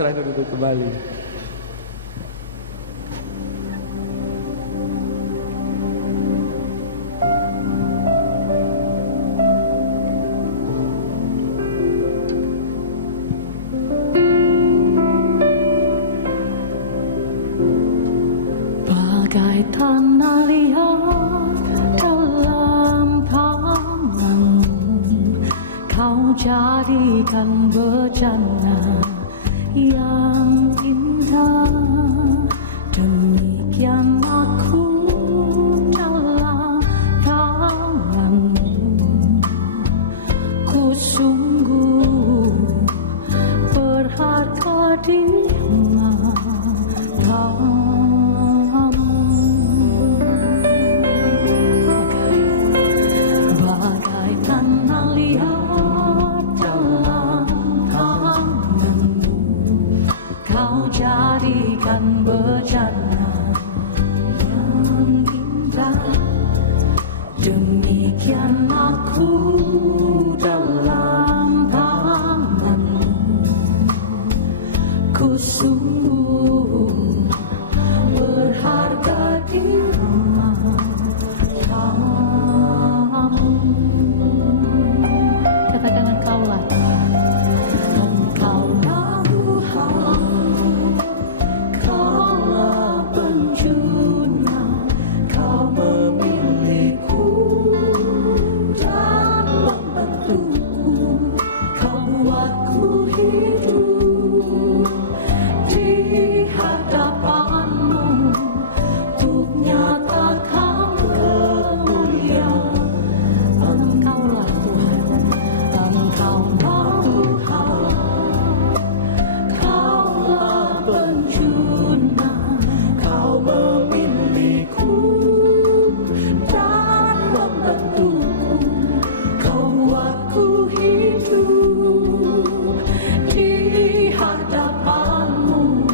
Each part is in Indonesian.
saudara duduk kembali. Bagai tanah liat dalam tanganmu, kau jadikan bejana yang indah. Demikian aku dalam tanganmu, ku sungguh berharga di matamu. Bagai tanah liat dalam tanganmu, kau jadikan bejana yang indah. Demikian aku dalam tanganmu, ku sungguh berharga di matamu. Katakan engkaulah Tuhan, engkaulah Tuhan, kaulah penjuna, kau memilihku dan membentukku, kau buatku hidup di hadapanmu untuk nyatakan kemuliaan. Engkaulah Tuhan, engkaulah Tuhan, kaulah penjuna, kau memilihku dan membentukku, kau buatku hidup di hadapanmu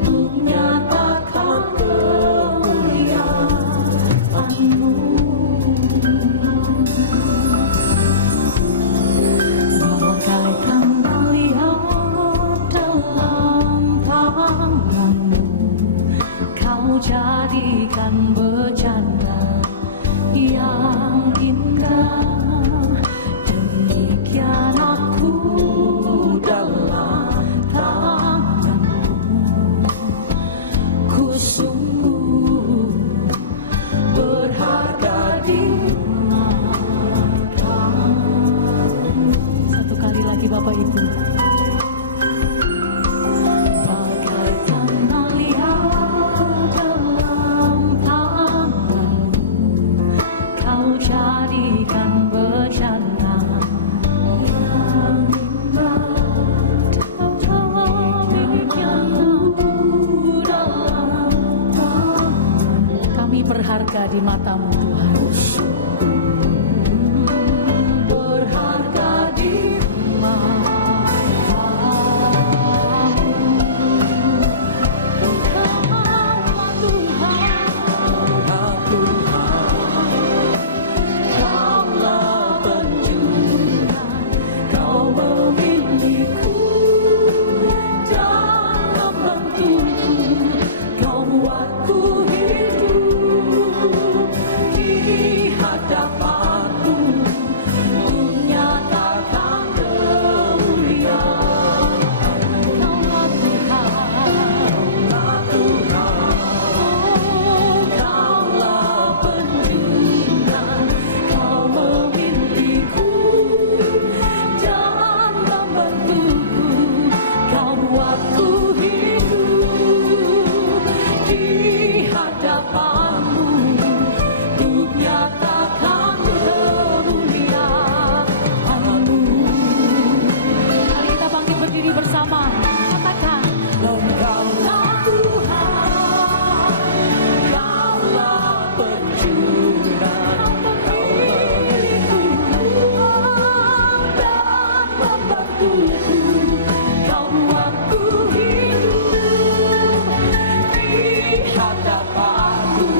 untuk nyatakan kemuliaan-Mu. Bagai tanah liat dalam tanganmu, kau jadikan bejana yang indah. Demikian aku dalam tanganmu, ku sungguh berharga di matamu. Satu kali lagi Bapak Ibu. Bagai tanah liat dalam tanganmu, kau jadikan bejana yang indah. Demikian aku dalam tanganmu, kami berharga di matamu Tuhan. Berharga di matamu. Engkaulah Tuhan, kaulah penjuna, kau memilihku dan membentukku, kau buatku hidup di hadapanmu untuk nyatakan kemuliaan. Kaulah Tuhan, kaulah penjuna, kau memilihku dan membentukku, kau buatku hidup di hadapanmu untuk nyatakan kemuliaan-Mu. Mari kita bangkit berdiri bersama, katakan, engkaulah Tuhan, kaulah penjuna, kau memilihku dan membentukku, kau buatku hidup di hadapanmu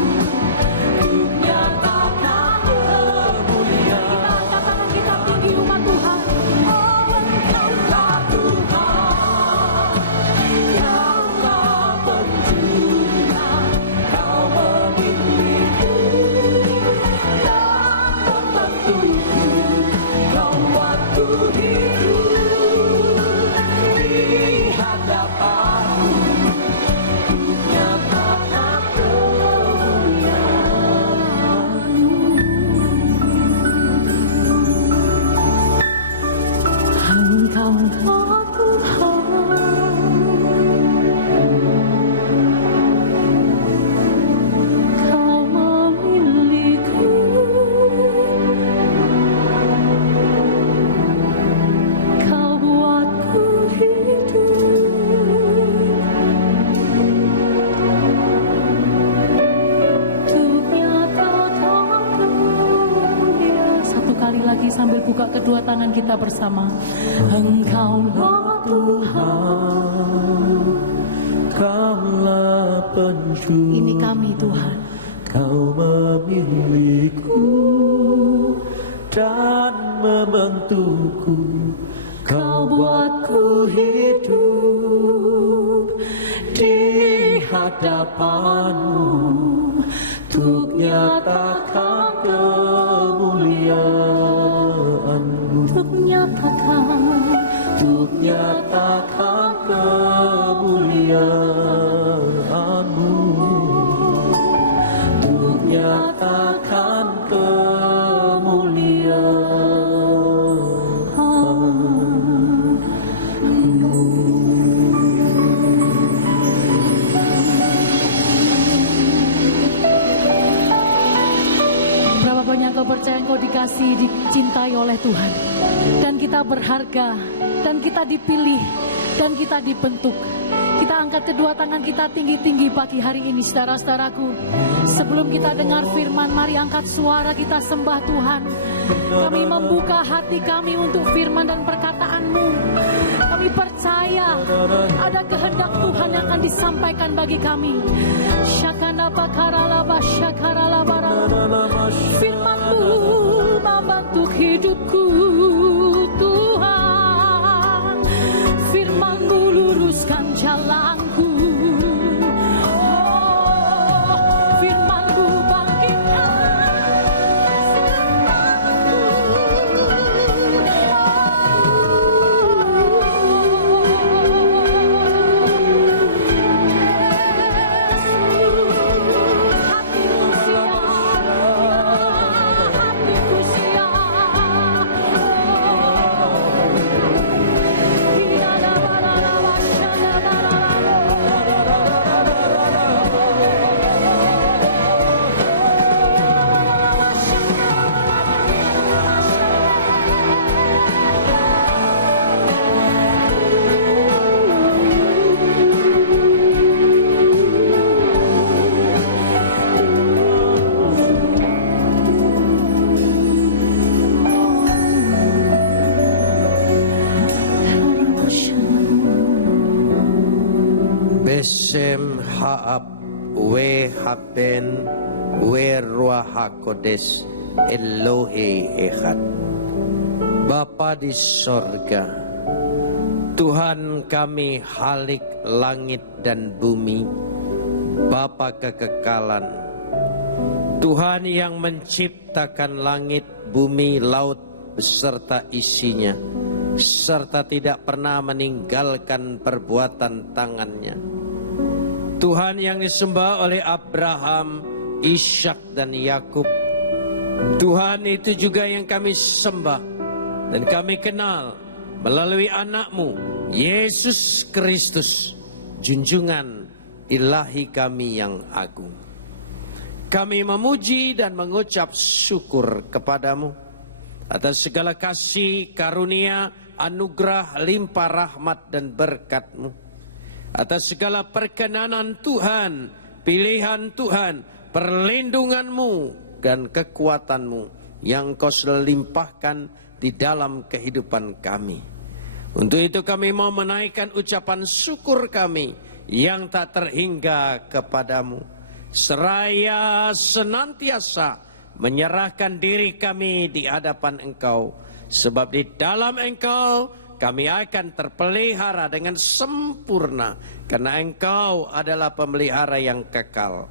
sambil buka kedua tangan kita bersama. Engkaulah Tuhan, Kaulah penjuru. ini kami Tuhan. Kau memilihku dan membentukku. Kau buatku hidup di hadapanmu untuk nyatakan kemuliaanmu, Untuk nyatakan kemuliaanmu, untuk nyatakan Berapa banyak kau percaya engkau dikasih, dicintai oleh Tuhan. Dan kita berharga, dan kita dipilih, dan kita dibentuk. Kita angkat kedua tangan kita tinggi-tinggi pagi hari ini, saudara-saudaraku. Sebelum kita dengar firman, mari angkat suara kita sembah Tuhan. Kami membuka hati kami untuk firman dan perkataan-Mu. Kami percaya ada kehendak Tuhan yang akan disampaikan bagi kami. Syakana bakaralaba syakaralabara. Firman-Mu membantu hidupku Tuhan. Firman-Mu luruskan jalanku. Firman-Mu bangkitkan semangatku. Hatiku siap, hatiku siap. Besem Haab We Haben We Ruah HaKodes Elohe Echad. Bapa di sorga, Tuhan kami Halik langit dan bumi, Bapa kekekalan, Tuhan yang menciptakan langit, bumi, laut beserta isinya, serta tidak pernah meninggalkan perbuatan tangannya. Tuhan yang disembah oleh Abraham, Ishak dan Yakub. Tuhan itu juga yang kami sembah dan kami kenal melalui anak-Mu, Yesus Kristus, junjungan ilahi kami yang agung. Kami memuji dan mengucap syukur kepadamu atas segala kasih, karunia, anugerah, limpah rahmat dan berkat-Mu, atas segala perkenanan Tuhan, pilihan Tuhan, perlindungan-Mu dan kekuatan-Mu yang Kau limpahkan di dalam kehidupan kami. Untuk itu kami mau menaikkan ucapan syukur kami yang tak terhingga kepadamu, seraya senantiasa menyerahkan diri kami di hadapan Engkau, sebab di dalam Engkau kami akan terpelihara dengan sempurna, karena Engkau adalah pemelihara yang kekal.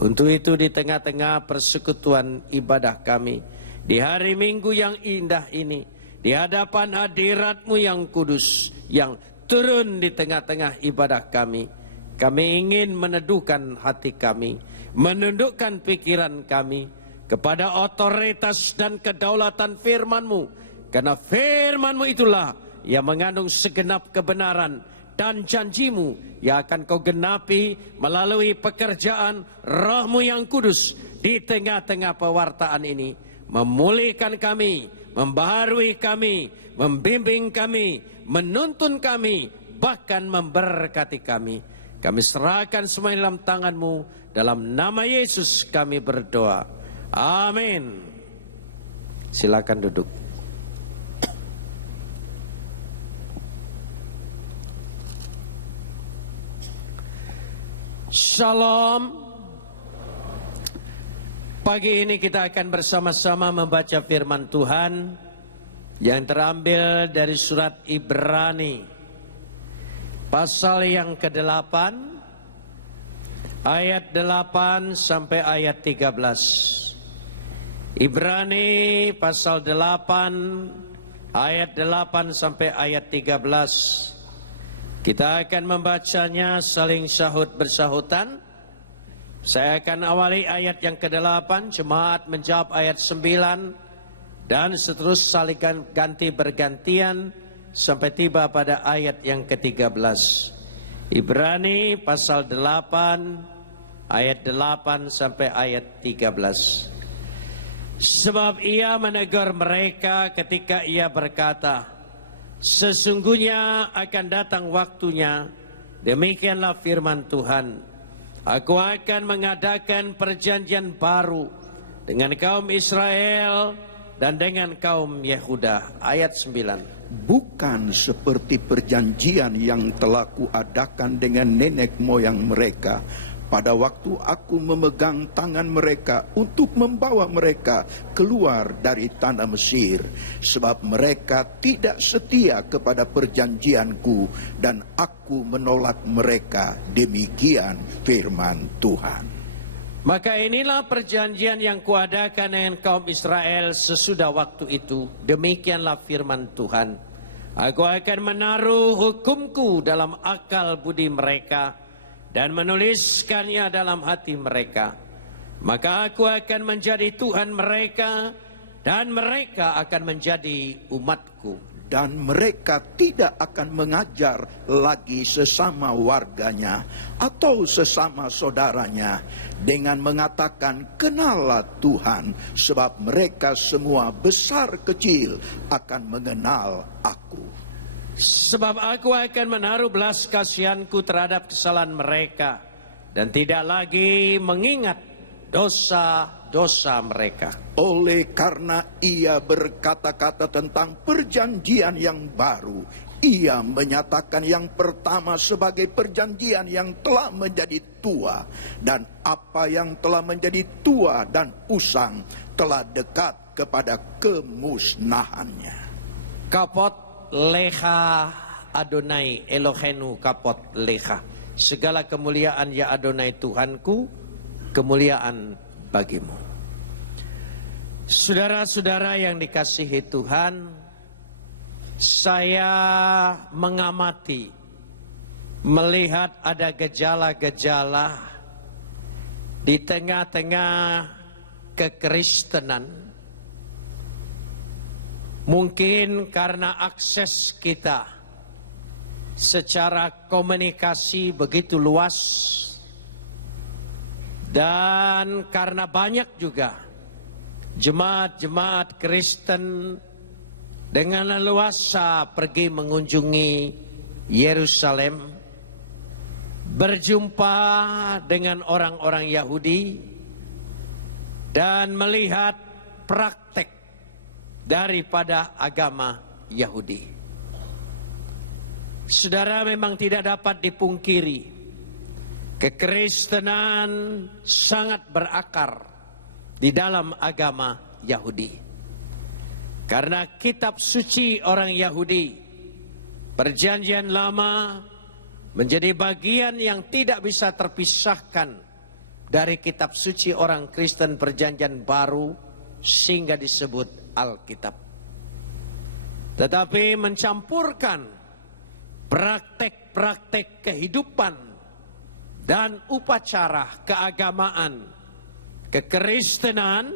Untuk itu di tengah-tengah persekutuan ibadah kami, di hari Minggu yang indah ini, di hadapan hadirat-Mu yang kudus, yang turun di tengah-tengah ibadah kami, kami ingin meneduhkan hati kami, menundukkan pikiran kami kepada otoritas dan kedaulatan firman-Mu, karena firman-Mu itulah yang mengandung segenap kebenaran dan janji-Mu yang akan Kau genapi melalui pekerjaan Roh-Mu yang kudus di tengah-tengah pewartaan ini, memulihkan kami, membaharui kami, membimbing kami, menuntun kami, bahkan memberkati kami. Kami serahkan semua dalam tangan-Mu, dalam nama Yesus kami berdoa. Amin. Silakan duduk. Shalom. Pagi ini kita akan bersama-sama membaca firman Tuhan yang terambil dari surat Ibrani pasal yang ke-8 ayat 8 sampai ayat 13. Ibrani pasal 8 ayat 8 sampai ayat 13. Kita akan membacanya saling sahut bersahutan. Saya akan awali ayat yang ke-8, jemaat menjawab ayat 9, dan seterusnya saling ganti bergantian sampai tiba pada ayat yang ke-13. Ibrani pasal 8, ayat 8 sampai ayat 13. Sebab ia menegur mereka ketika ia berkata, sesungguhnya akan datang waktunya, demikianlah firman Tuhan, aku akan mengadakan perjanjian baru dengan kaum Israel dan dengan kaum Yehuda. Ayat 9. Bukan seperti perjanjian yang telah kuadakan dengan nenek moyang mereka pada waktu aku memegang tangan mereka untuk membawa mereka keluar dari tanah Mesir, sebab mereka tidak setia kepada perjanjianku dan aku menolak mereka. Demikian firman Tuhan. Maka inilah perjanjian yang kuadakan dengan kaum Israel sesudah waktu itu. Demikianlah firman Tuhan. Aku akan menaruh hukumku dalam akal budi mereka dan menuliskannya dalam hati mereka. Maka aku akan menjadi Tuhan mereka dan mereka akan menjadi umatku. Dan mereka tidak akan mengajar lagi sesama warganya atau sesama saudaranya dengan mengatakan, kenallah Tuhan, sebab mereka semua besar kecil akan mengenal aku. Sebab aku akan menaruh belas kasihanku terhadap kesalahan mereka dan tidak lagi mengingat dosa-dosa mereka. Oleh karena ia berkata-kata tentang perjanjian yang baru, ia menyatakan yang pertama sebagai perjanjian yang telah menjadi tua, dan apa yang telah menjadi tua dan usang telah dekat kepada kemusnahannya. Kapot leha Adonai Elohenu kapot leha. Segala kemuliaan ya Adonai Tuhanku, kemuliaan bagimu. Saudara-saudara yang dikasihi Tuhan, saya mengamati, melihat ada gejala-gejala di tengah-tengah kekristenan. Mungkin karena akses kita secara komunikasi begitu luas, dan karena banyak juga jemaat-jemaat Kristen dengan leluasa pergi mengunjungi Yerusalem, berjumpa dengan orang-orang Yahudi, dan melihat praktek daripada agama Yahudi. Saudara, memang tidak dapat dipungkiri, kekristenan sangat berakar di dalam agama Yahudi. Karena kitab suci orang Yahudi, perjanjian lama, menjadi bagian yang tidak bisa terpisahkan dari kitab suci orang Kristen perjanjian baru, sehingga disebut Alkitab. Tetapi mencampurkan praktek-praktek kehidupan dan upacara keagamaan kekristenan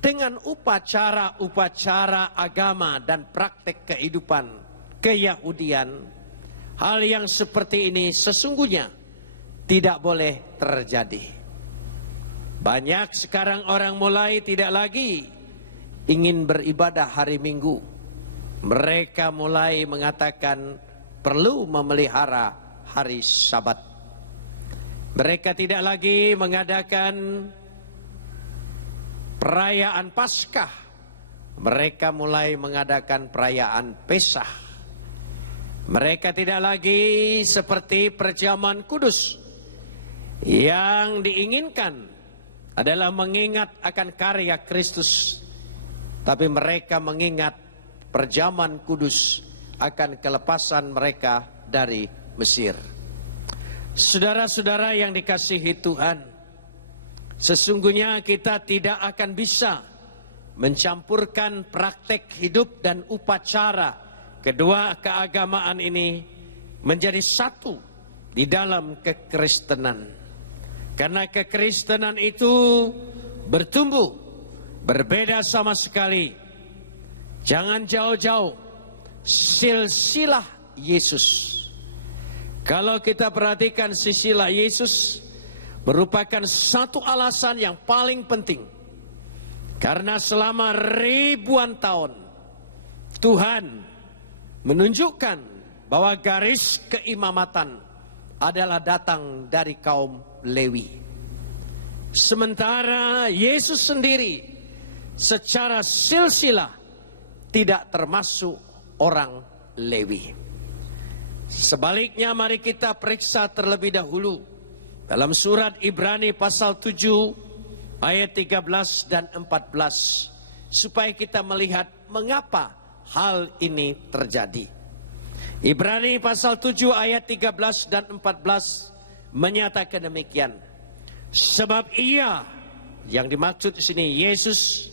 dengan upacara-upacara agama dan praktek kehidupan keyahudian, hal yang seperti ini sesungguhnya tidak boleh terjadi. Banyak sekarang orang mulai tidak lagi ingin beribadah hari Minggu. Mereka mulai mengatakan perlu memelihara hari Sabat. Mereka tidak lagi mengadakan perayaan Paskah. Mereka mulai mengadakan perayaan Pesah. Mereka tidak lagi seperti perjamuan kudus Yang diinginkan adalah mengingat akan karya Kristus, tapi mereka mengingat perjamuan kudus akan kelepasan mereka dari Mesir. Saudara-saudara yang dikasihi Tuhan, sesungguhnya kita tidak akan bisa mencampurkan praktek hidup dan upacara kedua keagamaan ini menjadi satu di dalam kekristenan. Karena kekristenan itu bertumbuh, berbeda sama sekali. Jangan jauh-jauh, silsilah Yesus. Kalau kita perhatikan silsilah Yesus merupakan satu alasan yang paling penting. Karena selama ribuan tahun Tuhan menunjukkan bahwa garis keimamatan adalah datang dari kaum Lewi. Sementara Yesus sendiri secara silsilah tidak termasuk orang Lewi. Sebaliknya mari kita periksa terlebih dahulu dalam surat Ibrani pasal 7 ayat 13 dan 14 supaya kita melihat mengapa hal ini terjadi. Ibrani pasal 7 ayat 13 dan 14 menyatakan demikian. Sebab ia, yang dimaksud di sini Yesus,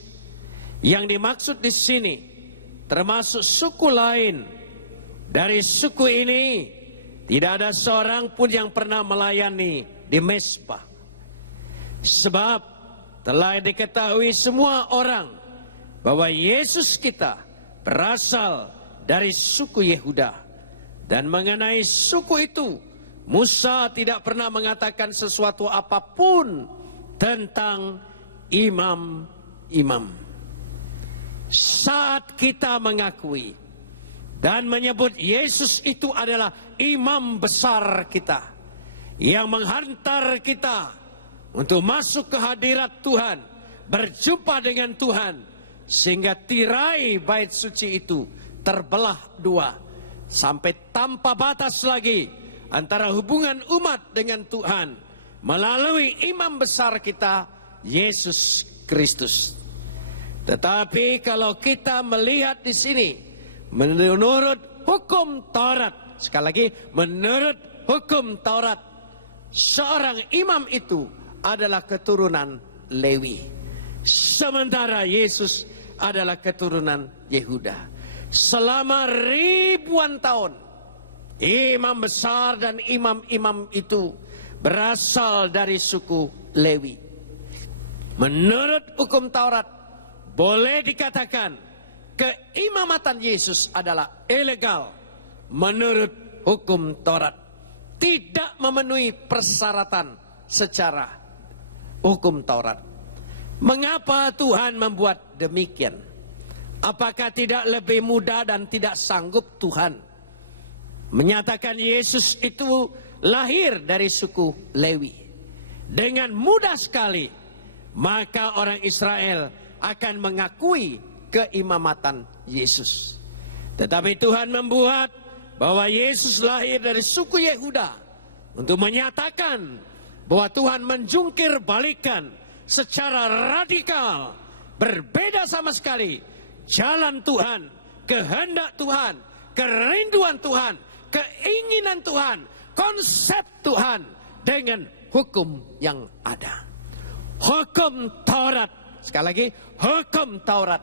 yang dimaksud di sini termasuk suku lain. Dari suku ini tidak ada seorang pun yang pernah melayani di mezbah. Sebab telah diketahui semua orang bahwa Yesus kita berasal dari suku Yehuda. Dan mengenai suku itu Musa tidak pernah mengatakan sesuatu apapun tentang imam-imam. Saat kita mengakui dan menyebut Yesus itu adalah imam besar kita, yang menghantar kita untuk masuk ke hadirat Tuhan, berjumpa dengan Tuhan, sehingga tirai bait suci itu terbelah dua, sampai tanpa batas lagi antara hubungan umat dengan Tuhan melalui imam besar kita, Yesus Kristus. Tetapi kalau kita melihat di sini menurut hukum Taurat, sekali lagi menurut hukum Taurat, seorang imam itu adalah keturunan Lewi, sementara Yesus adalah keturunan Yehuda. Selama ribuan tahun imam besar dan imam-imam itu berasal dari suku Lewi. Menurut hukum Taurat, boleh dikatakan keimamatan Yesus adalah ilegal menurut hukum Taurat. Tidak memenuhi persyaratan secara hukum Taurat. Mengapa Tuhan membuat demikian? Apakah tidak lebih mudah dan tidak sanggup Tuhan menyatakan Yesus itu lahir dari suku Lewi? Dengan mudah sekali, maka orang Israel akan mengakui keimamatan Yesus. Tetapi Tuhan membuat bahwa Yesus lahir dari suku Yehuda untuk menyatakan bahwa Tuhan menjungkir balikan secara radikal, berbeda sama sekali jalan Tuhan, kehendak Tuhan, kerinduan Tuhan, keinginan Tuhan, konsep Tuhan dengan hukum yang ada. Hukum Taurat, sekali lagi hukum Taurat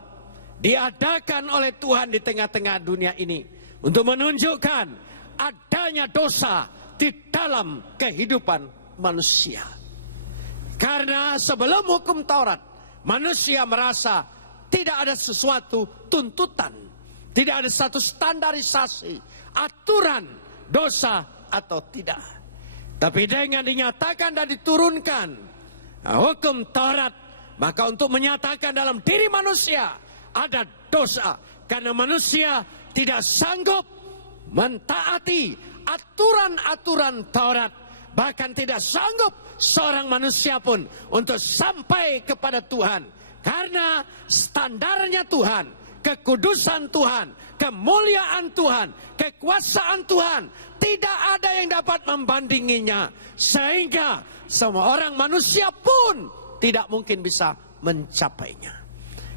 diadakan oleh Tuhan di tengah-tengah dunia ini untuk menunjukkan adanya dosa di dalam kehidupan manusia. Karena sebelum hukum Taurat, manusia merasa tidak ada sesuatu tuntutan, tidak ada satu standarisasi, aturan dosa atau tidak. Tapi dengan dinyatakan dan diturunkan hukum Taurat, maka untuk menyatakan dalam diri manusia ada dosa, karena manusia tidak sanggup mentaati aturan-aturan Taurat, bahkan tidak sanggup seorang manusia pun untuk sampai kepada Tuhan, karena standarnya Tuhan, kekudusan Tuhan, kemuliaan Tuhan, kekuasaan Tuhan, tidak ada yang dapat membandinginya. Sehingga semua orang manusia pun tidak mungkin bisa mencapainya.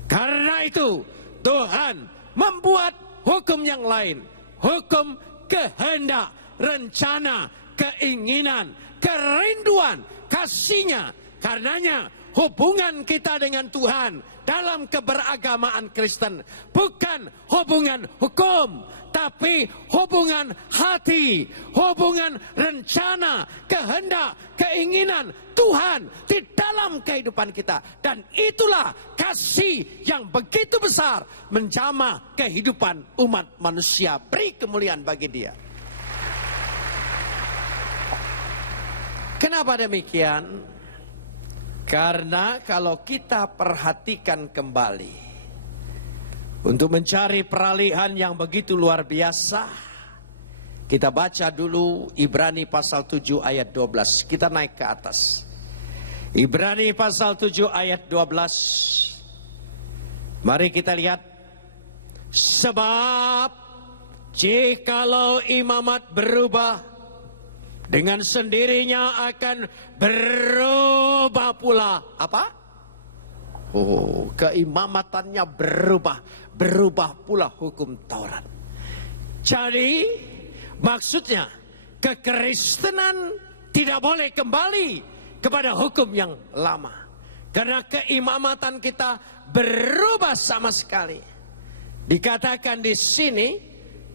Karena itu Tuhan membuat hukum yang lain, hukum kehendak, rencana, keinginan, kerinduan, kasihnya. Karenanya hubungan kita dengan Tuhan dalam keberagamaan Kristen bukan hubungan hukum, tapi hubungan hati, hubungan rencana, kehendak, keinginan Tuhan di dalam kehidupan kita. Dan itulah kasih yang begitu besar menjamah kehidupan umat manusia. Beri kemuliaan bagi Dia. Kenapa demikian? Karena kalau kita perhatikan kembali, untuk mencari peralihan yang begitu luar biasa, kita baca dulu Ibrani pasal 7 ayat 12. Kita naik ke atas. Ibrani pasal 7 ayat 12. Mari kita lihat. Sebab jikalau imamat berubah, dengan sendirinya akan berubah pula. Apa? Oh, keimamatannya berubah pula hukum Taurat. Jadi, maksudnya kekristenan tidak boleh kembali kepada hukum yang lama. Karena keimamatan kita berubah sama sekali. Dikatakan di sini,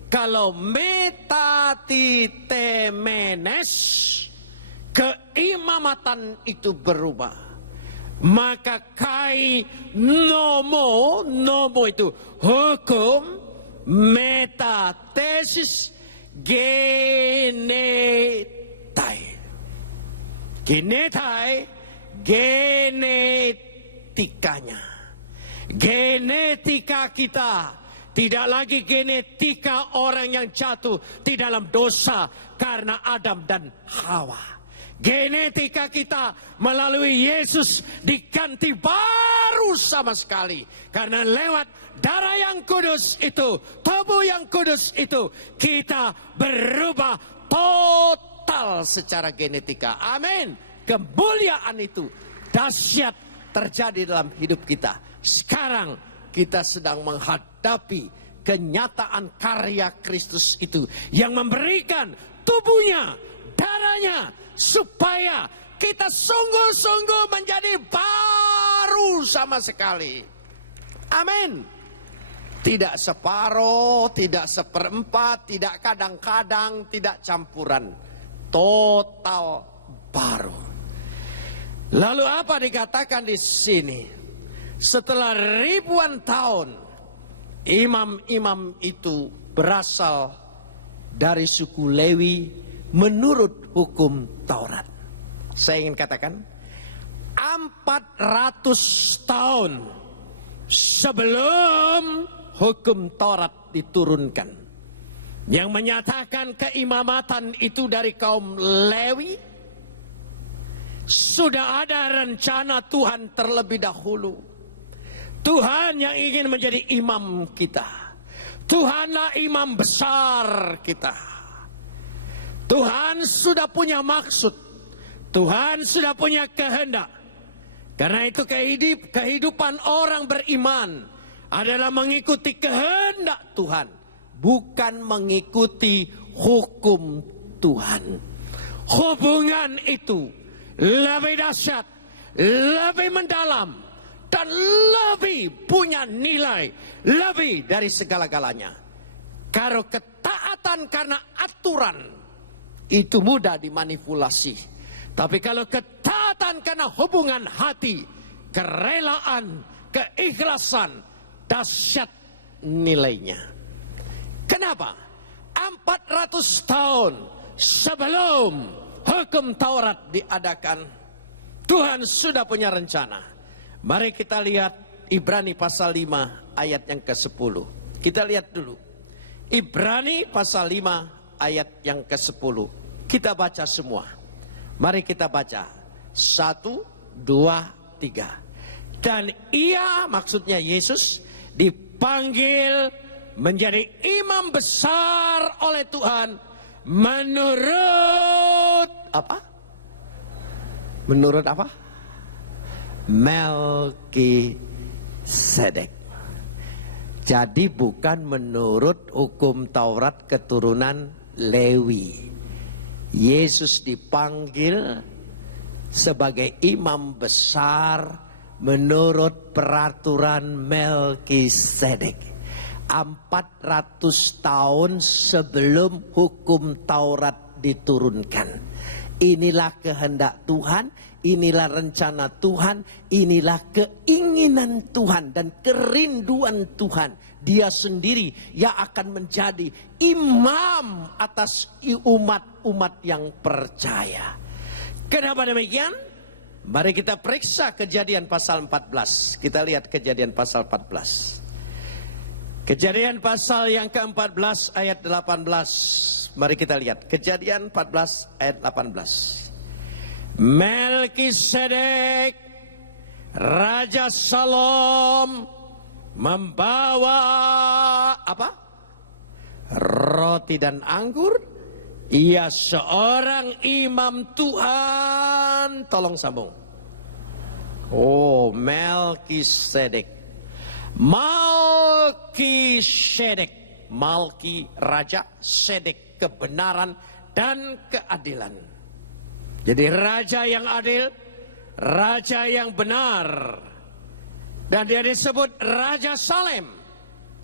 kalau metatitemenes, keimamatan itu berubah, maka kai nomo itu hukum, metatesis genetai, genetikanya, genetika kita. Tidak lagi genetika orang yang jatuh di dalam dosa karena Adam dan Hawa. Genetika kita melalui Yesus diganti baru sama sekali. Karena lewat darah yang kudus itu, tubuh yang kudus itu, kita berubah total secara genetika. Amin. Kemuliaan itu dahsyat terjadi dalam hidup kita. Sekarang kita sedang menghadapi kenyataan karya Kristus itu yang memberikan tubuhnya, darahnya, supaya kita sungguh-sungguh menjadi baru sama sekali. Amin. Tidak separuh, tidak seperempat, tidak kadang-kadang, tidak campuran. Total baru. Lalu apa dikatakan di sini? Setelah ribuan tahun, imam-imam itu berasal dari suku Lewi menurut hukum Taurat. Saya ingin katakan, 400 tahun sebelum hukum Taurat diturunkan, yang menyatakan keimamatan itu dari kaum Lewi, sudah ada rencana Tuhan terlebih dahulu. Tuhan yang ingin menjadi imam kita. Tuhanlah imam besar kita. Tuhan sudah punya maksud. Tuhan sudah punya kehendak. Karena itu kehidupan orang beriman adalah mengikuti kehendak Tuhan, bukan mengikuti hukum Tuhan. Hubungan itu lebih dahsyat, lebih mendalam, dan lebih punya nilai, lebih dari segala-galanya. Kalau ketaatan karena aturan, itu mudah dimanipulasi. Tapi kalau ketaatan karena hubungan hati, kerelaan, keikhlasan, dahsyat nilainya. Kenapa? 400 tahun sebelum hukum Taurat diadakan, Tuhan sudah punya rencana. Mari kita lihat Ibrani pasal 5 ayat yang ke-10. Kita lihat dulu. Ibrani pasal 5 ayat yang ke-10. Kita baca semua. Mari kita baca. 1, 2, 3. Dan ia, maksudnya Yesus, dipanggil menjadi imam besar oleh Tuhan menurut apa? Menurut apa? Melkisedek. Jadi bukan menurut hukum Taurat keturunan Lewi. Yesus dipanggil sebagai imam besar menurut peraturan Melkisedek. 400 tahun sebelum hukum Taurat diturunkan. Inilah kehendak Tuhan, inilah rencana Tuhan, inilah keinginan Tuhan dan kerinduan Tuhan. Dia sendiri yang akan menjadi imam atas umat-umat yang percaya. Kenapa demikian? Mari kita periksa Kejadian pasal 14. Kita lihat Kejadian pasal 14. Kejadian pasal yang ke-14 ayat 18. Mari kita lihat Kejadian 14 ayat 18. Melkisedek Raja Salom membawa apa? Roti dan anggur. Ia seorang imam Tuhan. Tolong sambung. Oh, Melkisedek. Malki raja, sedek kebenaran dan keadilan. Jadi raja yang adil, raja yang benar. Dan dia disebut Raja Salem.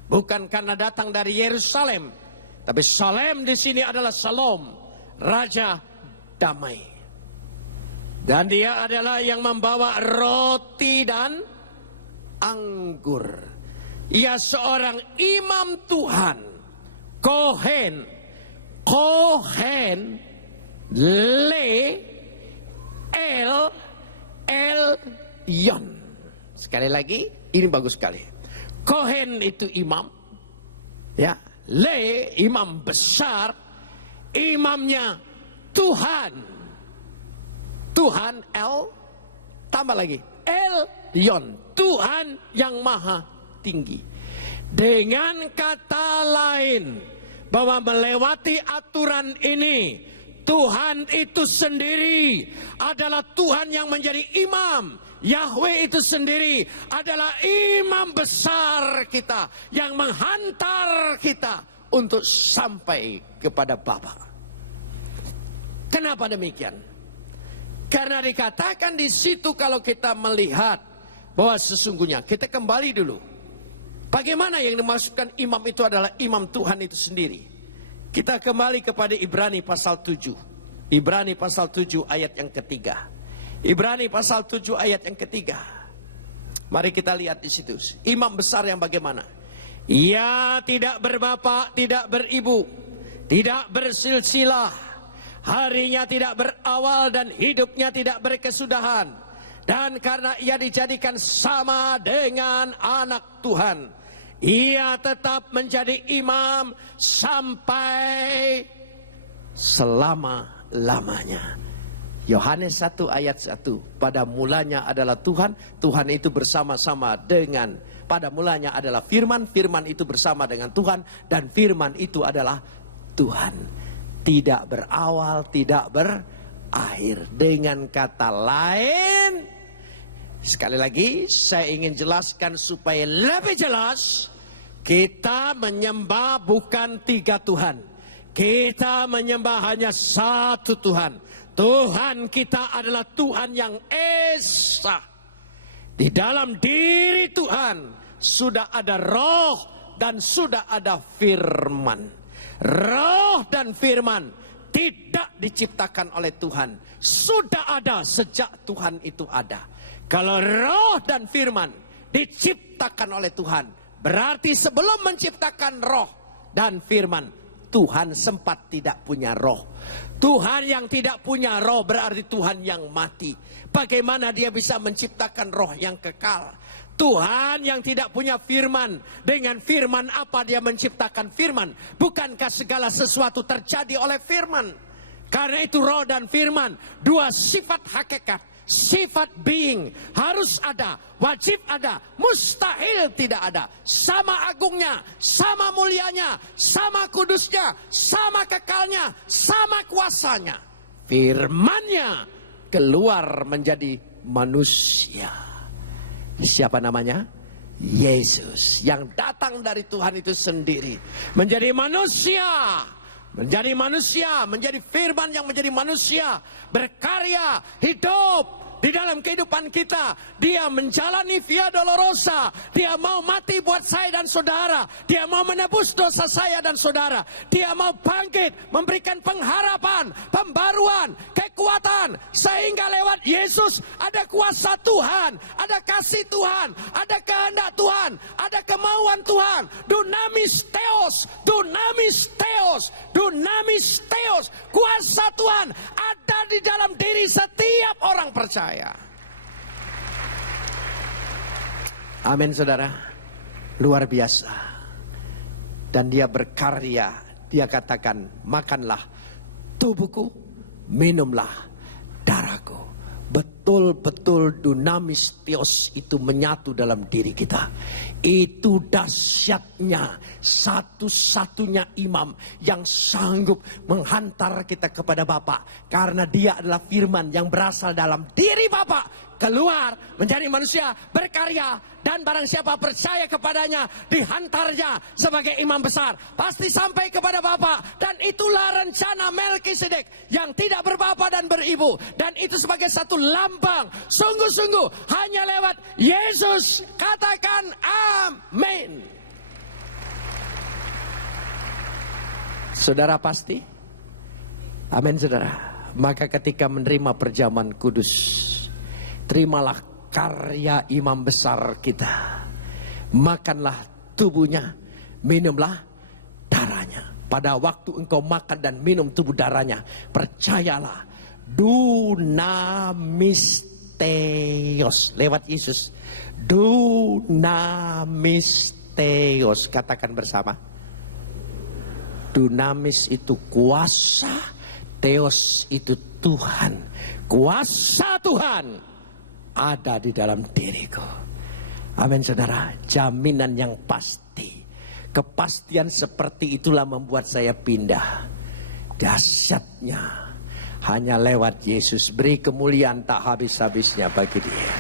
Bukan karena datang dari Yerusalem, tapi Salem di sini adalah Salom, raja damai. Dan dia adalah yang membawa roti dan anggur. Ia seorang imam Tuhan, Kohen, Elyon. Sekali lagi, ini bagus sekali. Kohen itu imam, ya. Imam besar, imamnya Tuhan. Tuhan tambah lagi Elyon, Tuhan yang maha tinggi. Dengan kata lain, bahwa melewati aturan ini, Tuhan itu sendiri adalah Tuhan yang menjadi imam. Yahweh itu sendiri adalah imam besar kita yang menghantar kita untuk sampai kepada Bapa. Kenapa demikian? Karena dikatakan di situ kalau kita melihat bahwa sesungguhnya, kita kembali dulu. Bagaimana yang dimaksudkan imam itu adalah imam Tuhan itu sendiri? Kita kembali kepada Ibrani pasal 7. Ibrani pasal 7 ayat yang ketiga. Ibrani pasal 7 ayat yang ketiga. Mari kita lihat di situ. Imam besar yang bagaimana? Ia tidak berbapak, tidak beribu, tidak bersilsilah. Harinya tidak berawal dan hidupnya tidak berkesudahan. Dan karena ia dijadikan sama dengan anak Tuhan, ia tetap menjadi imam sampai selama-lamanya. Yohanes 1 ayat 1. Pada mulanya adalah Tuhan, Tuhan itu bersama-sama dengan, pada mulanya adalah firman, firman itu bersama dengan Tuhan, dan firman itu adalah Tuhan. Tidak berawal, tidak berakhir. Dengan kata lain, sekali lagi saya ingin jelaskan supaya lebih jelas. Kita menyembah bukan 3 Tuhan. Kita menyembah hanya 1 Tuhan. Tuhan kita adalah Tuhan yang esa. Di dalam diri Tuhan sudah ada roh dan sudah ada firman. Roh dan firman tidak diciptakan oleh Tuhan. Sudah ada sejak Tuhan itu ada. Kalau roh dan firman diciptakan oleh Tuhan, berarti sebelum menciptakan roh dan firman, Tuhan sempat tidak punya roh. Tuhan yang tidak punya roh berarti Tuhan yang mati. Bagaimana dia bisa menciptakan roh yang kekal? Tuhan yang tidak punya firman, dengan firman apa dia menciptakan firman? Bukankah segala sesuatu terjadi oleh firman? Karena itu roh dan firman, 2 sifat hakikat, sifat being harus ada, wajib ada, mustahil tidak ada. Sama agungnya, sama mulianya, sama kudusnya, sama kekalnya, sama kuasanya. Firmannya keluar menjadi manusia. Siapa namanya? Yesus, yang datang dari Tuhan itu sendiri menjadi manusia. Menjadi manusia, menjadi firman yang menjadi manusia, berkarya, hidup di dalam kehidupan kita. Dia menjalani via dolorosa. Dia mau mati buat saya dan saudara. Dia mau menebus dosa saya dan saudara. Dia mau bangkit, memberikan pengharapan, pembaruan, kekuatan, sehingga lewat Yesus ada kuasa Tuhan, ada kasih Tuhan, ada kehendak Tuhan, ada kemauan Tuhan. Dunamis theos, dunamis theos, dunamis theos. Kuasa Tuhan ada di dalam diri setiap orang percaya. Amin, saudara. Luar biasa. Dan dia berkarya. Dia katakan, makanlah tubuhku, minumlah darahku. Betul-betul dunamis theos itu menyatu dalam diri kita. Itu dahsyatnya satu-satunya imam yang sanggup menghantar kita kepada Bapa. Karena dia adalah firman yang berasal dalam diri Bapa, keluar menjadi manusia, berkarya, dan barang siapa percaya kepadanya, dihantarnya sebagai imam besar, pasti sampai kepada Bapa. Dan itulah rencana Melkisedek yang tidak berbapa dan beribu. Dan itu sebagai satu lambang, sungguh-sungguh hanya lewat Yesus. Katakan amin. Saudara pasti? Amin, saudara. Maka ketika menerima perjamuan kudus, terimalah karya imam besar kita. Makanlah tubuhnya, minumlah darahnya. Pada waktu engkau makan dan minum tubuh darahnya, percayalah, dunamis theos, lewat Yesus. Dunamis theos, katakan bersama. Dunamis itu kuasa, theos itu Tuhan. Kuasa Tuhan ada di dalam diriku. Amin, saudara. Jaminan yang pasti. Kepastian seperti itulah membuat saya pindah. Dahsyatnya hanya lewat Yesus. Beri kemuliaan tak habis-habisnya bagi dia.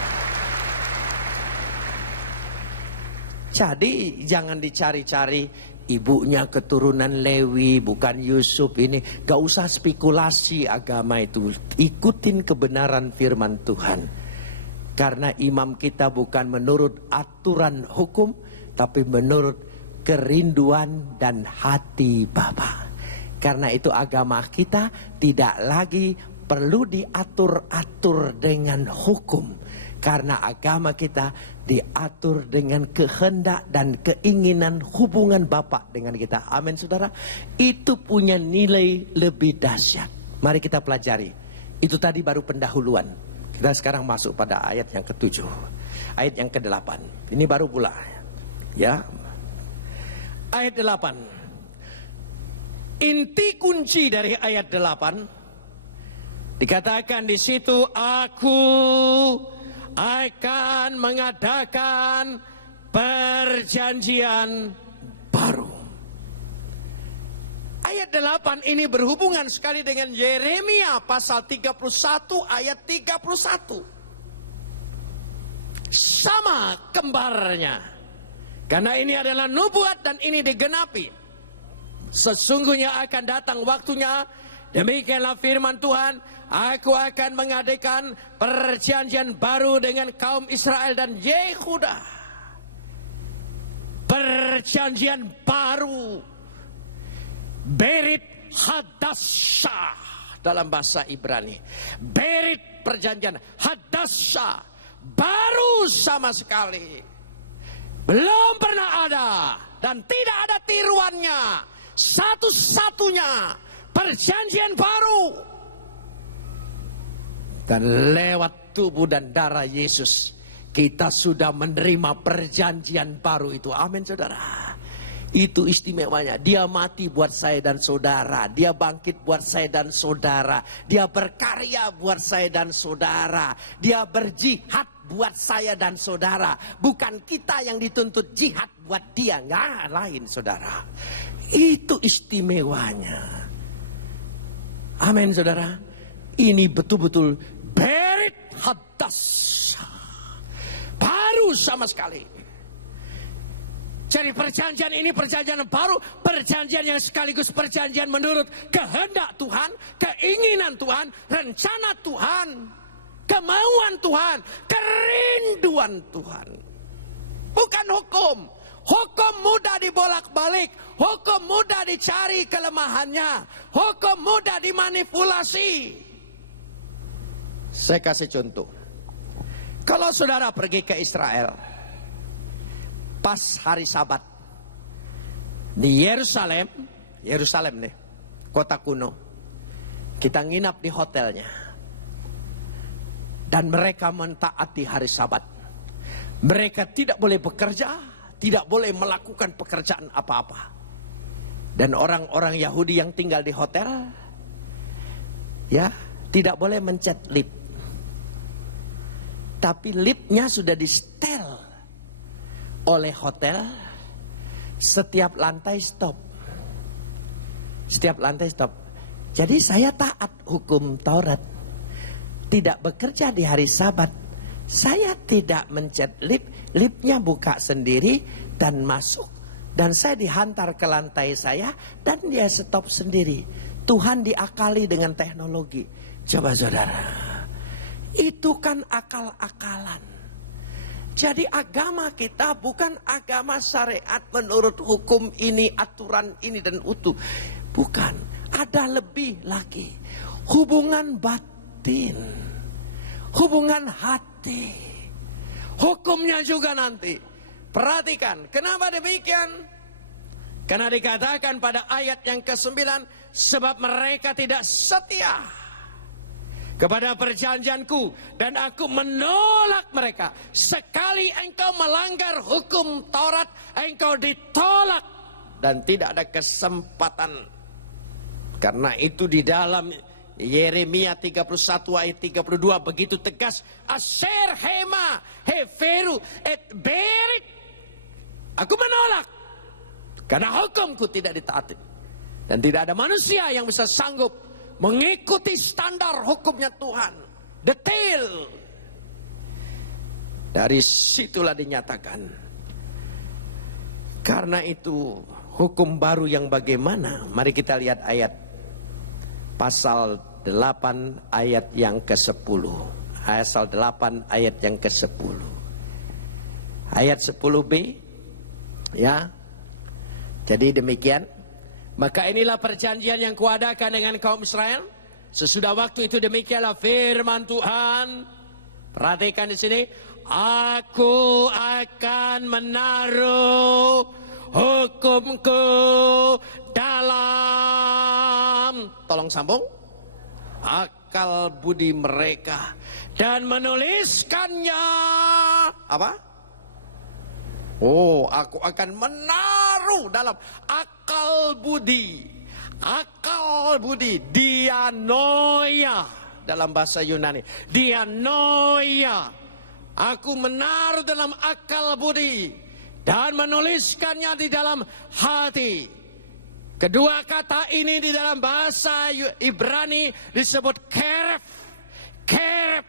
Jadi jangan dicari-cari, ibunya keturunan Lewi, bukan Yusuf ini. Gak usah spekulasi agama itu. Ikutin kebenaran firman Tuhan. Karena imam kita bukan menurut aturan hukum, tapi menurut kerinduan dan hati Bapa. Karena itu agama kita tidak lagi perlu diatur-atur dengan hukum. Karena agama kita diatur dengan kehendak dan keinginan hubungan Bapa dengan kita. Amin, saudara. Itu punya nilai lebih dahsyat. Mari kita pelajari. Itu tadi baru pendahuluan. Kita sekarang masuk pada ayat yang ke-7. Ayat yang ke-8. Ini baru pula. Ya. Ayat 8. Inti kunci dari ayat 8. Dikatakan di situ, aku akan mengadakan perjanjian baru. Ayat 8 ini berhubungan sekali dengan Yeremia pasal 31 ayat 31. Sama kembarnya. Karena ini adalah nubuat dan ini digenapi. Sesungguhnya akan datang waktunya, demikianlah firman Tuhan, aku akan mengadakan perjanjian baru dengan kaum Israel dan Yehuda. Perjanjian baru. Berit Hadassah dalam bahasa Ibrani. Berit perjanjian, Hadassah, baru sama sekali. Belum pernah ada dan tidak ada tiruannya. Satu-satunya perjanjian baru. Dan lewat tubuh dan darah Yesus, kita sudah menerima perjanjian baru itu. Amin, saudara. Itu istimewanya. Dia mati buat saya dan saudara. Dia bangkit buat saya dan saudara. Dia berkarya buat saya dan saudara. Dia berjihad buat saya dan saudara. Bukan kita yang dituntut jihad buat dia. Nggak lain, saudara. Itu istimewanya. Amin, saudara. Ini betul-betul Berit hadas. Baru sama sekali. Jadi perjanjian ini perjanjian baru, perjanjian yang sekaligus perjanjian menurut kehendak Tuhan, keinginan Tuhan, rencana Tuhan, kemauan Tuhan, kerinduan Tuhan. Bukan hukum. Hukum mudah dibolak-balik, hukum mudah dicari kelemahannya, hukum mudah dimanipulasi. Saya kasih contoh. Kalau saudara pergi ke Israel pas hari Sabat di Yerusalem nih, kota kuno, kita nginap di hotelnya dan mereka mentaati hari Sabat. Mereka tidak boleh bekerja, tidak boleh melakukan pekerjaan apa-apa. Dan orang-orang Yahudi yang tinggal di hotel, ya, tidak boleh mencet lift. Tapi liftnya sudah di-setel oleh hotel. Setiap lantai stop. Setiap lantai stop. Jadi saya taat hukum Taurat. Tidak bekerja di hari Sabat. Saya tidak mencet lift. Liftnya buka sendiri dan masuk. Dan saya dihantar ke lantai saya dan dia stop sendiri. Tuhan diakali dengan teknologi. Coba saudara. Itu kan akal-akalan. Jadi agama kita bukan agama syariat menurut hukum ini, aturan ini dan utuh. Bukan. Ada lebih lagi. Hubungan batin. Hubungan hati. Hukumnya juga nanti. Perhatikan, kenapa demikian? Karena dikatakan pada ayat yang ke-9, sebab mereka tidak setia kepada perjanjianku dan aku menolak mereka. Sekali engkau melanggar hukum Taurat, engkau ditolak dan tidak ada kesempatan. Karena itu di dalam Yeremia 31 ayat 32 begitu tegas. Asher hema heferu et berit. Aku menolak. Karena hukumku tidak ditaati. Dan tidak ada manusia yang bisa sanggup mengikuti standar hukumnya Tuhan. Detail. Dari situlah dinyatakan. Karena itu hukum baru yang bagaimana? Mari kita lihat ayat pasal 8 ayat yang ke-10. Pasal 8 ayat yang ke-10. Ayat 10b. Ya. Jadi demikian. Maka inilah perjanjian yang kuadakan dengan kaum Israel. Sesudah waktu itu demikianlah firman Tuhan. Perhatikan di sini. Aku akan menaruh hukumku dalam, tolong sambung, akal budi mereka dan menuliskannya apa? Oh, aku akan menaruh dalam akal budi. Akal budi, dianoia dalam bahasa Yunani. Dianoia. Aku menaruh dalam akal budi dan menuliskannya di dalam hati. Kedua kata ini di dalam bahasa Ibrani disebut kerep. Kerep.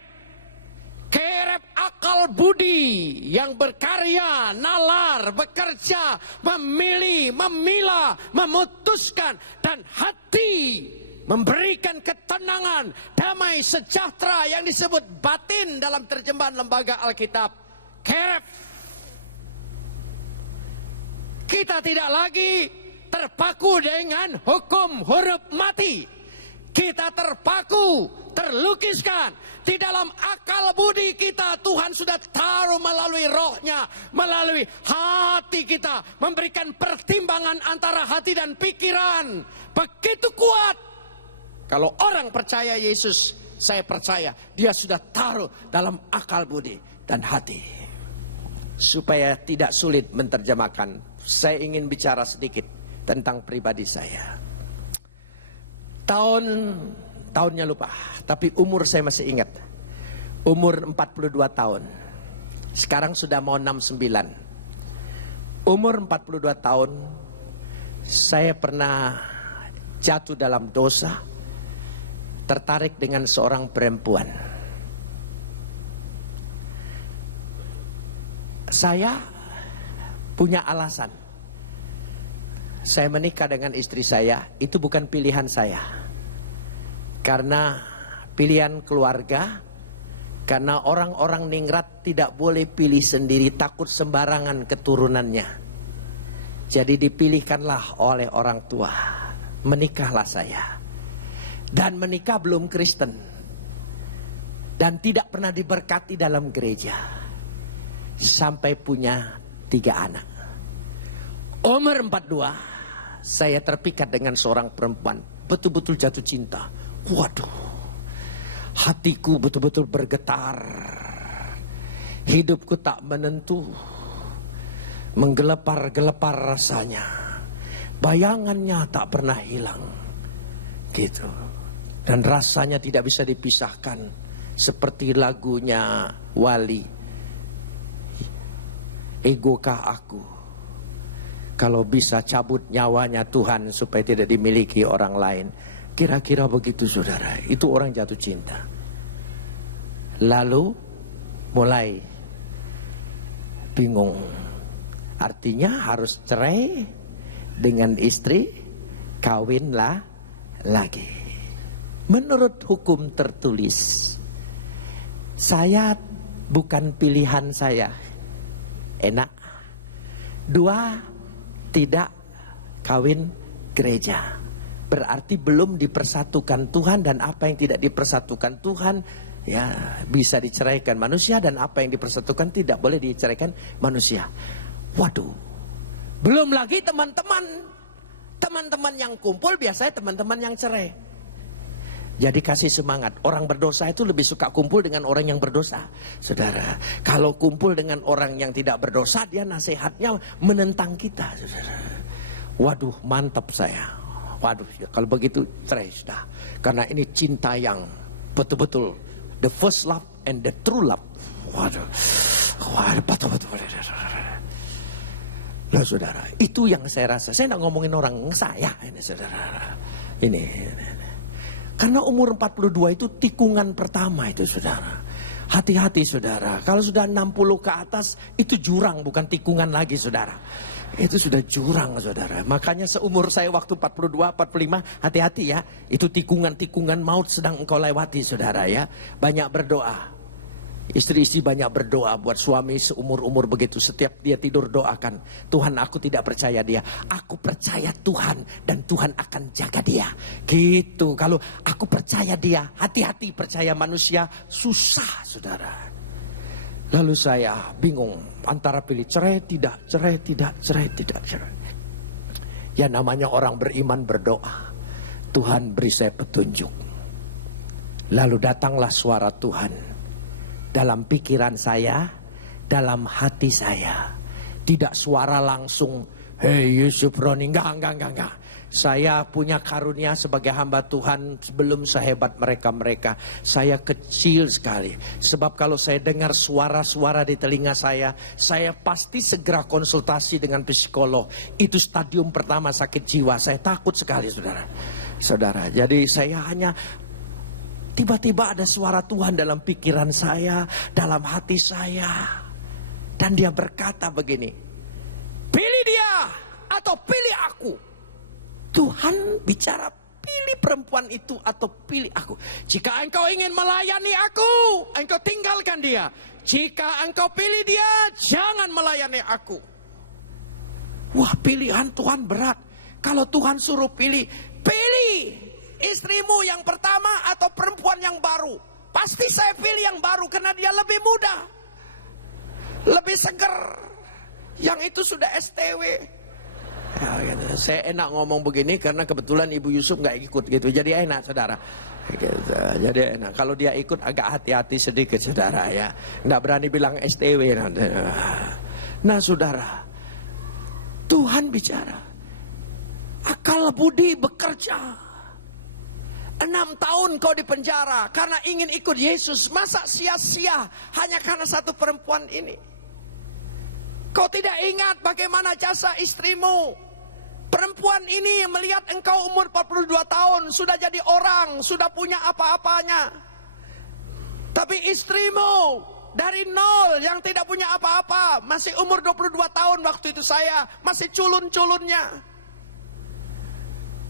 Kerep akal budi yang berkarya, nalar, bekerja, memilih, memilah, memutuskan. Dan hati memberikan ketenangan, damai, sejahtera yang disebut batin dalam terjemahan Lembaga Alkitab. Kerep. Kita tidak lagi terpaku dengan hukum huruf mati. Kita terpaku, terlukiskan di dalam akal budi kita. Tuhan sudah taruh melalui rohnya, melalui hati kita, memberikan pertimbangan antara hati dan pikiran. Begitu kuat. Kalau orang percaya Yesus, saya percaya dia sudah taruh dalam akal budi dan hati. Supaya tidak sulit menerjemahkan, saya ingin bicara sedikit tentang pribadi saya. Tahunnya lupa, tapi umur saya masih ingat. Umur 42 tahun. Sekarang sudah mau 69. Umur 42 tahun, saya pernah jatuh dalam dosa, tertarik dengan seorang perempuan. Saya punya alasan. Saya menikah dengan istri saya itu bukan pilihan saya. Karena pilihan keluarga, karena orang-orang ningrat tidak boleh pilih sendiri, takut sembarangan keturunannya. Jadi dipilihkanlah oleh orang tua. Menikahlah saya. Dan menikah belum Kristen. Dan tidak pernah diberkati dalam gereja. Sampai punya 3 anak. Umur 42, saya terpikat dengan seorang perempuan. Betul-betul jatuh cinta. Waduh, hatiku betul-betul bergetar. Hidupku tak menentu. Menggelepar-gelepar rasanya. Bayangannya tak pernah hilang. Gitu. Dan rasanya tidak bisa dipisahkan. Seperti lagunya Wali. Egokah aku? Kalau bisa cabut nyawanya Tuhan supaya tidak dimiliki orang lain. Kira-kira begitu saudara. Itu orang jatuh cinta. Lalu mulai bingung. Artinya harus cerai dengan istri, kawinlah lagi. Menurut hukum tertulis, saya bukan pilihan saya. Enak. 2, tidak kawin gereja. Berarti belum dipersatukan Tuhan, dan apa yang tidak dipersatukan Tuhan ya bisa diceraikan manusia, dan apa yang dipersatukan tidak boleh diceraikan manusia. Waduh. Belum lagi teman-teman yang kumpul biasanya teman-teman yang cerai. Jadi kasih semangat. Orang berdosa itu lebih suka kumpul dengan orang yang berdosa. Saudara, kalau kumpul dengan orang yang tidak berdosa, dia nasihatnya menentang kita, saudara. Waduh, mantap saya. Waduh, ya, kalau begitu cerai sudah. Karena ini cinta yang betul-betul the first love and the true love. Waduh, betul-betul. Loh saudara, itu yang saya rasa. Saya tidak ngomongin orang saya ini saudara. Ini. Karena umur 42 itu tikungan pertama itu saudara. Hati-hati saudara. Kalau sudah 60 ke atas itu jurang, bukan tikungan lagi saudara. Itu sudah jurang saudara. Makanya seumur saya waktu 42, 45, hati-hati ya. Itu tikungan-tikungan maut sedang engkau lewati saudara ya. Banyak berdoa. Istri-istri banyak berdoa buat suami seumur-umur begitu. Setiap dia tidur doakan, Tuhan aku tidak percaya dia, aku percaya Tuhan dan Tuhan akan jaga dia. Gitu. Kalau aku percaya dia, hati-hati percaya manusia, susah saudara. Lalu saya bingung antara pilih cerai tidak, cerai tidak, cerai tidak, cerai. Ya namanya orang beriman berdoa, Tuhan beri saya petunjuk. Lalu datanglah suara Tuhan dalam pikiran saya, dalam hati saya. Tidak suara langsung, hei Yusuf Roni, enggak. Saya punya karunia sebagai hamba Tuhan sebelum sehebat mereka-mereka. Saya kecil sekali. Sebab kalau saya dengar suara-suara di telinga saya pasti segera konsultasi dengan psikolog. Itu stadium pertama sakit jiwa. Saya takut sekali saudara. Jadi saya hanya tiba-tiba ada suara Tuhan dalam pikiran saya, dalam hati saya. Dan dia berkata begini, pilih dia atau pilih aku. Tuhan bicara, pilih perempuan itu atau pilih aku. Jika engkau ingin melayani aku, engkau tinggalkan dia. Jika engkau pilih dia, jangan melayani aku. Wah, pilihan Tuhan berat. Kalau Tuhan suruh pilih istrimu yang pertama atau perempuan yang baru. Pasti saya pilih yang baru karena dia lebih muda, lebih seger. Yang itu sudah STW. Ya, gitu. Saya enak ngomong begini karena kebetulan Ibu Yusuf nggak ikut gitu. Jadi enak saudara. Gitu. Jadi enak. Kalau dia ikut agak hati-hati sedikit saudara ya. Nggak berani bilang STW. Nah saudara, Tuhan bicara. Akal budi bekerja. 6 tahun kau di penjara karena ingin ikut Yesus. Masa sia-sia hanya karena satu perempuan ini? Kau tidak ingat bagaimana jasa istrimu? Perempuan ini melihat engkau umur 42 tahun, sudah jadi orang, sudah punya apa-apanya. Tapi istrimu dari nol yang tidak punya apa-apa. Masih umur 22 tahun waktu itu saya. Masih culun-culunnya.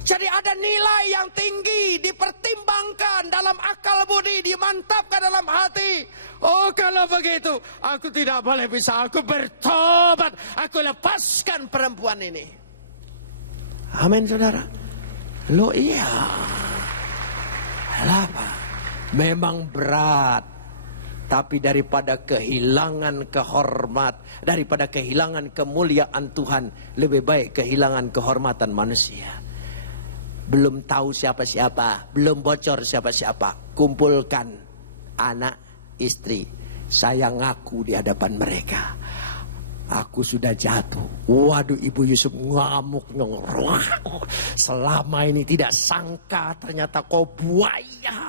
Jadi ada nilai yang tinggi, dipertimbangkan dalam akal budi, dimantapkan dalam hati. Oh kalau begitu, aku tidak boleh bisa, aku bertobat, aku lepaskan perempuan ini. Amin saudara. Lo iya. Kenapa? Memang berat. Tapi daripada kehilangan kehormat, daripada kehilangan kemuliaan Tuhan, lebih baik kehilangan kehormatan manusia. Belum tahu siapa-siapa, belum bocor siapa-siapa. Kumpulkan anak, istri. Saya ngaku di hadapan mereka. Aku sudah jatuh. Waduh, Ibu Yusuf ngamuk. Selama ini tidak sangka ternyata kau buaya.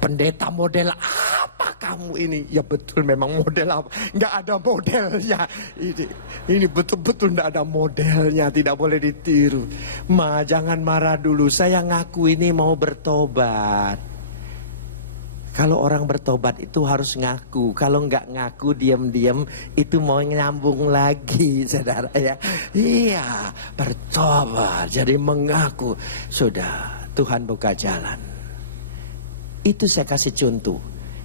Pendeta model apa kamu ini? Ya betul memang model apa? Nggak ada modelnya. Ini betul-betul nggak ada modelnya. Tidak boleh ditiru. Ma jangan marah dulu. Saya ngaku ini mau bertobat. Kalau orang bertobat itu harus ngaku. Kalau nggak ngaku diam-diam itu mau nyambung lagi, saudara ya. Iya, bertobat. Jadi mengaku. Sudah, Tuhan buka jalan. Itu saya kasih contoh.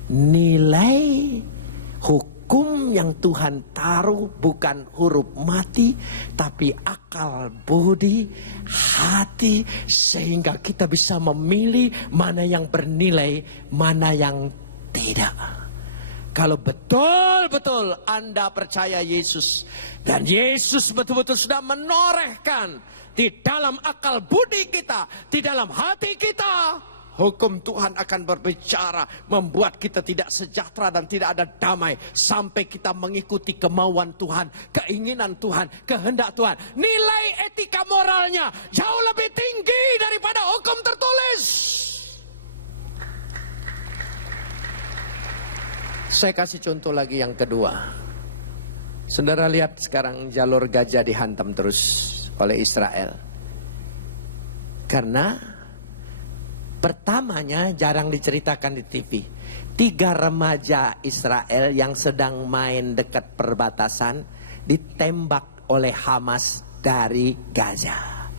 Nilai hukum yang Tuhan taruh bukan huruf mati, tapi akal budi, hati, sehingga kita bisa memilih mana yang bernilai, mana yang tidak. Kalau betul-betul Anda percaya Yesus, dan Yesus betul-betul sudah menorehkan di dalam akal budi kita, di dalam hati kita, hukum Tuhan akan berbicara, membuat kita tidak sejahtera dan tidak ada damai sampai kita mengikuti kemauan Tuhan, keinginan Tuhan, kehendak Tuhan. Nilai etika moralnya jauh lebih tinggi daripada hukum tertulis. Saya kasih contoh lagi yang kedua. Saudara lihat sekarang jalur Gaza dihantam terus oleh Israel. Karena pertamanya jarang diceritakan di TV. 3 remaja Israel yang sedang main dekat perbatasan ditembak oleh Hamas dari Gaza.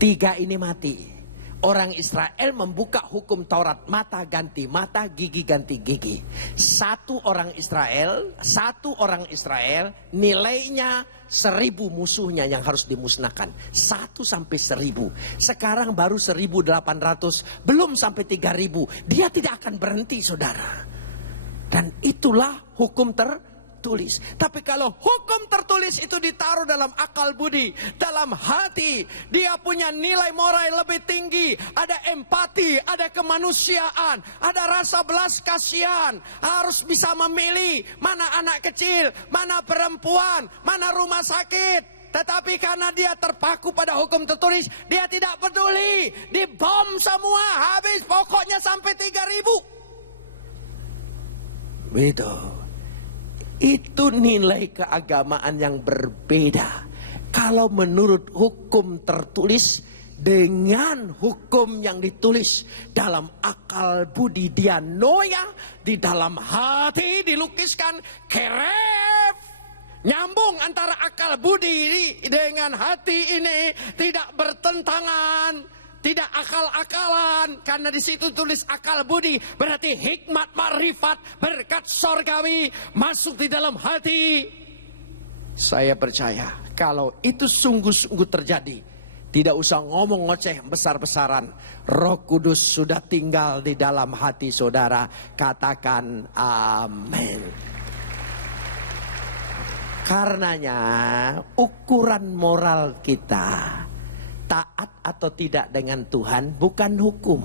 3 ini mati. Orang Israel membuka hukum Taurat, mata ganti mata, gigi ganti gigi. Satu orang Israel nilainya 1000 musuhnya yang harus dimusnahkan. 1 sampai 1000. Sekarang baru 1800, belum sampai 3000. Dia tidak akan berhenti, saudara. Dan itulah hukum tertulis. Tapi kalau hukum tertulis itu ditaruh dalam akal budi, dalam hati, dia punya nilai moral lebih tinggi. Ada empati, ada kemanusiaan, ada rasa belas kasihan. Harus bisa memilih mana anak kecil, mana perempuan, mana rumah sakit. Tetapi karena dia terpaku pada hukum tertulis, dia tidak peduli. Dibom semua, habis pokoknya sampai 3000. Begitu. Itu nilai keagamaan yang berbeda. Kalau menurut hukum tertulis dengan hukum yang ditulis dalam akal budi dianoia, di dalam hati dilukiskan keref. Nyambung antara akal budi dengan hati ini tidak bertentangan. Tidak akal-akalan, karena di situ tulis akal budi, berarti hikmat, makrifat, berkat sorgawi masuk di dalam hati. Saya percaya kalau itu sungguh-sungguh terjadi, tidak usah ngomong ngoceh besar-besaran. Roh Kudus sudah tinggal di dalam hati saudara. Katakan amin. Karenanya ukuran moral kita, taat atau tidak dengan Tuhan bukan hukum.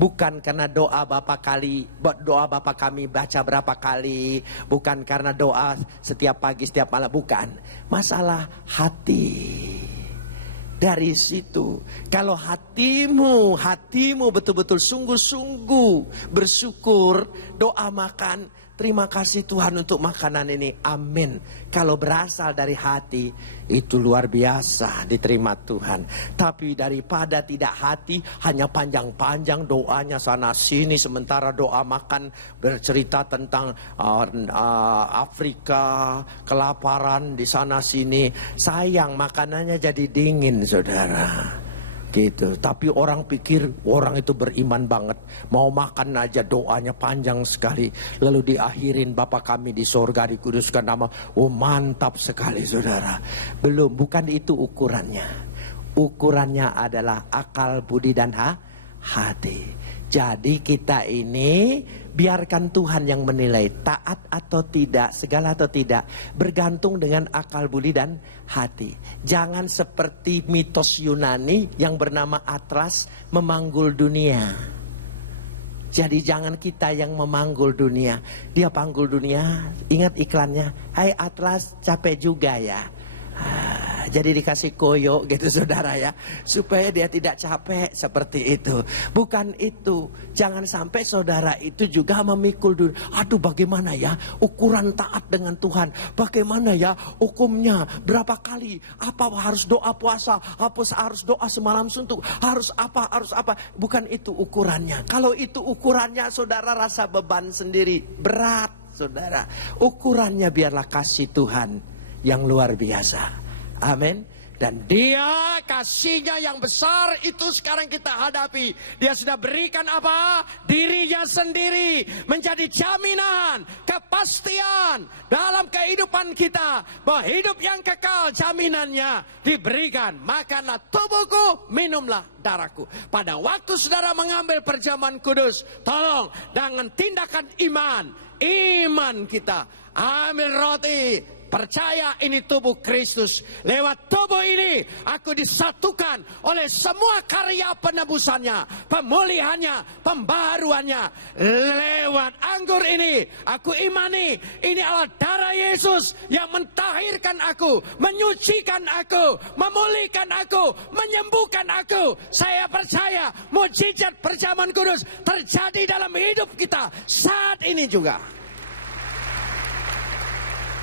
Bukan karena doa Bapa kami baca berapa kali, bukan karena doa setiap pagi setiap malam, bukan. Masalah hati. Dari situ, kalau hatimu betul-betul sungguh-sungguh bersyukur, doa makan, terima kasih Tuhan untuk makanan ini. Amin. Kalau berasal dari hati, itu luar biasa diterima Tuhan. Tapi daripada tidak hati, hanya panjang-panjang doanya sana sini, sementara doa makan bercerita tentang Afrika, kelaparan di sana sini. Sayang, makanannya jadi dingin, saudara. Gitu. Tapi orang pikir orang itu beriman banget, mau makan aja doanya panjang sekali, lalu diakhirin Bapa kami di sorga dikuduskan nama. Oh, mantap sekali, saudara. Belum, bukan itu ukurannya. Ukurannya adalah akal, budi, dan hati. Jadi kita ini biarkan Tuhan yang menilai taat atau tidak, segala atau tidak, bergantung dengan akal, budi, dan hati. Jangan seperti mitos Yunani yang bernama Atlas memanggul dunia. Jadi jangan kita yang memanggul dunia. Dia panggul dunia, ingat iklannya, hai Atlas capek juga ya. Jadi dikasih koyo gitu, saudara ya, supaya dia tidak capek seperti itu. Bukan itu. Jangan sampai saudara itu juga memikul dunia. Aduh, bagaimana ya ukuran taat dengan Tuhan? Bagaimana ya hukumnya? Berapa kali? Apa harus doa puasa? Apa harus doa semalam suntuk? Harus apa? Harus apa? Bukan itu ukurannya. Kalau itu ukurannya, saudara rasa beban sendiri. Berat, saudara. Ukurannya biarlah kasih Tuhan yang luar biasa. Amin. Dan dia kasihnya yang besar itu sekarang kita hadapi. Dia sudah berikan apa? Dirinya sendiri menjadi jaminan, kepastian dalam kehidupan kita. Bahwa hidup yang kekal jaminannya diberikan. Makanlah tubuhku, minumlah darahku. Pada waktu saudara mengambil perjamuan kudus, tolong dengan tindakan iman kita. Ambil roti, percaya ini tubuh Kristus. Lewat tubuh ini aku disatukan oleh semua karya penebusannya, pemulihannya, pembaruannya. Lewat anggur ini aku imani ini adalah darah Yesus yang mentahirkan aku, menyucikan aku, memulihkan aku, menyembuhkan aku. Saya percaya mukjizat perjamuan kudus terjadi dalam hidup kita saat ini juga.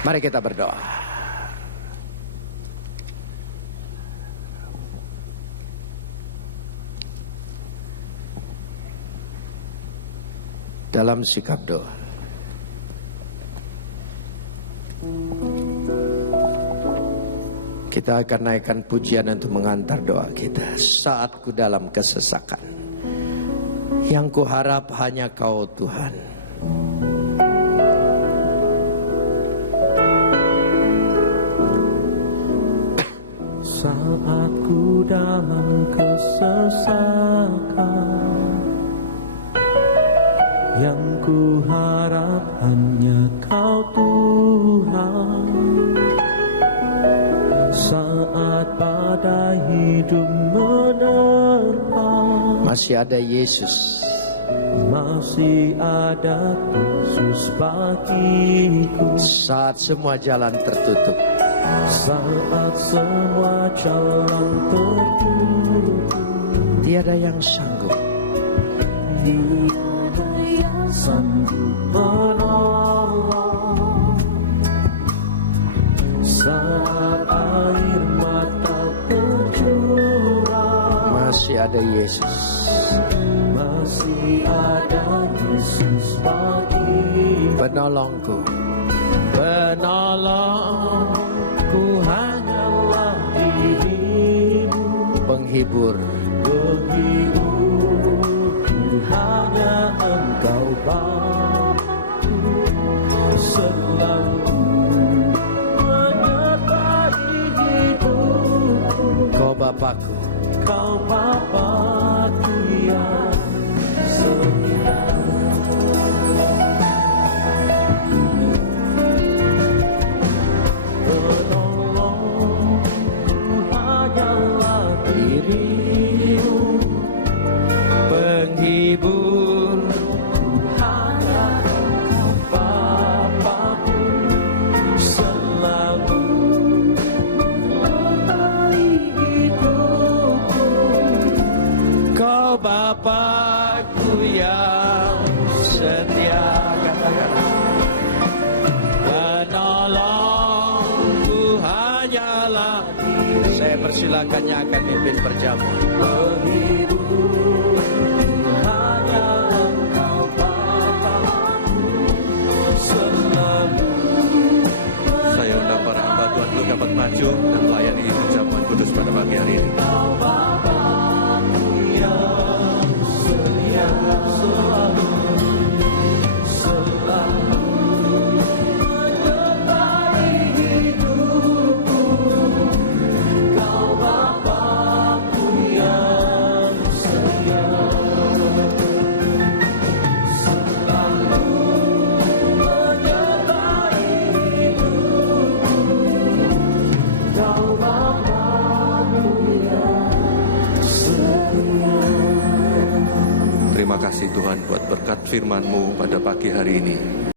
Mari kita berdoa. Dalam sikap doa, kita akan naikkan pujian untuk mengantar doa kita. Saat ku dalam kesesakan, yang ku harap hanya Kau Tuhan. Saat ku dalam kesesakan, yang ku harap hanya Kau Tuhan. Saat badai hidup menerpa, masih ada Yesus. Masih ada Yesus bagiku. Saat semua jalan tertutup, saat semua jalan tertutup, tiada yang sanggup. Tiada yang sanggup menolong. Saat air mata tercurah, masih ada Yesus. Masih ada Yesus bagiku. Penolongku, penolongku hanyalah dirimu. Penghibur, penghiburku hanya Engkau Bapa, selalu menyertai hidupku. Kau Bapakku, Kau Bapakku yang setia. penghibur, Hanya Engkau Bapakku, selalu menyertai hidupku. silakan yang akan mimpin perjamuan. Hanya Engkau Bapa-Ku selalu. Saya undang para hamba Tuhan untuk dapat maju dan melayani perjamuan kudus pada pagi hari ini. Terima kasih Tuhan buat berkat firman-Mu pada pagi hari ini.